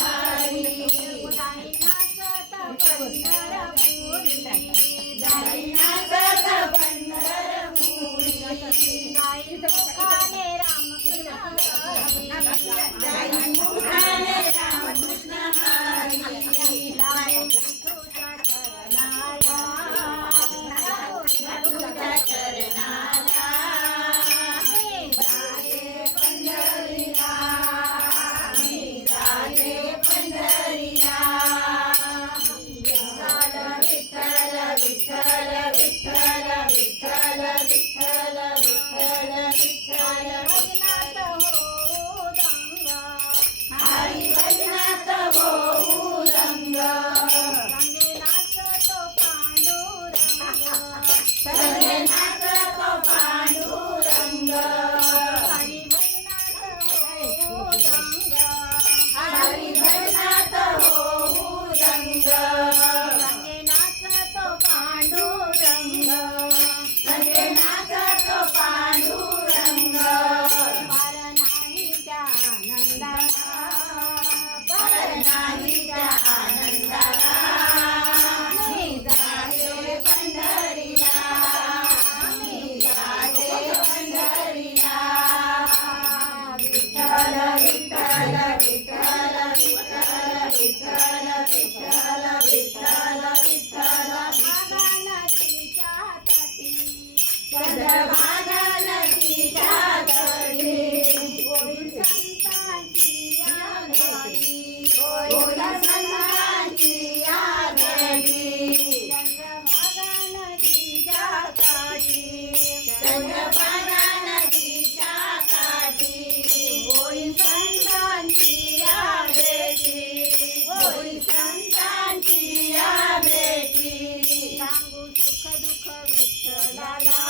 हरी जाई नाचत पंढरपुरी जाई नाचत पंढरपुरी जाई मुखाने रामकृष्ण हरी जाई मुखाने रामकृष्ण हरी लावू तुझ्या चरणाला तुझ्या चरणाला जाते पंढरीला जाते पंढरीला विठ्ठल विठ्ठल विठ्ठल विठ्ठल विठ्ठल विठ्ठल विठ्ठल भजनात हो दंग हरी भजनात हो दंग संगे नाचतो पांडुरंग संगे नाचतो पांडुरंग हरी भजनात हो दंग हरी भजनात हो दंग संगे नाचतो पांडुरंग संगे नाचतो पांडुरंग पार नाही त्या आनंदाला पार नाही त्या आनंदाला मी जाते पंढरीला मी जाते पंढरीला विठ्ठल विठ्ठल विठ्ठल विठ्ठल विठ्ठल विठ्ठल विठ्ठल विठ्ठल भागा नदीच्या तटी चंद्रभागा नदीच्या तटी होईल संतांची आघाडी होईल संतांची आघाडी चंद्रभागा नदीच्या काठी चंद्रभागा नदीच्या काठी होईल संतांची भेटी होईल संतांची भेटी सांगू सुख दुःख विठ्ठलाला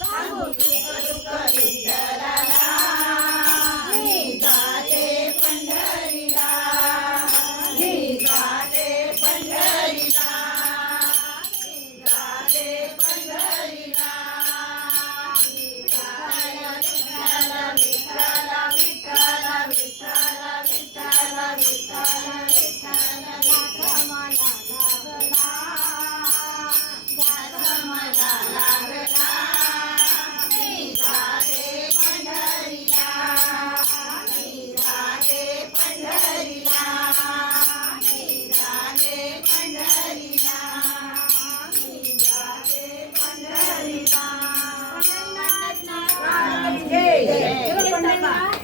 सांगू सुख दुःख विठ्ठलाला मी जाते पंढरीला मी जाते पंढरीला मी जाते पंढरीला विठ्ठल विठ्ठल विठ्ठल विठ्ठल विठ्ठल विठ्ठल विठ्ठल गाथ मला लागला गाथ मला लागला मी जाते पंढरीला मी जाते पंढरीला मी जाते पंढरीला मी जाते पंढरीला पंढरीनाथ